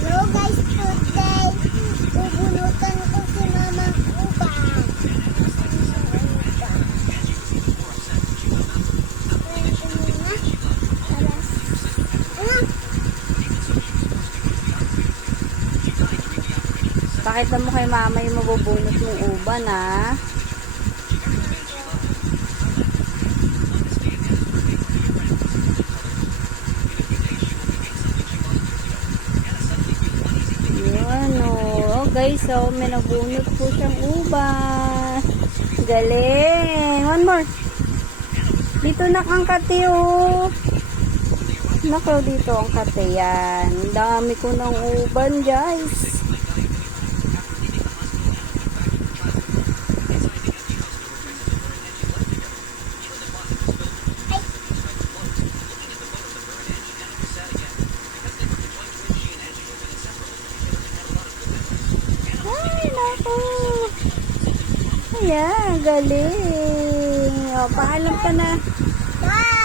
Hello guys, today bubunutan ko si Mamang Uba. Pakita mo kay mama yung mabubunot ng uban, ha? Yan, oh. Guys, so may nabunot po siyang uban. Galing. One more. Dito na ang kati, oh. Nako, dito ang kati. Yan. Dami ko ng uban, guys. Ay, nako. Ayan, galing. O, paalam ka na. Bye!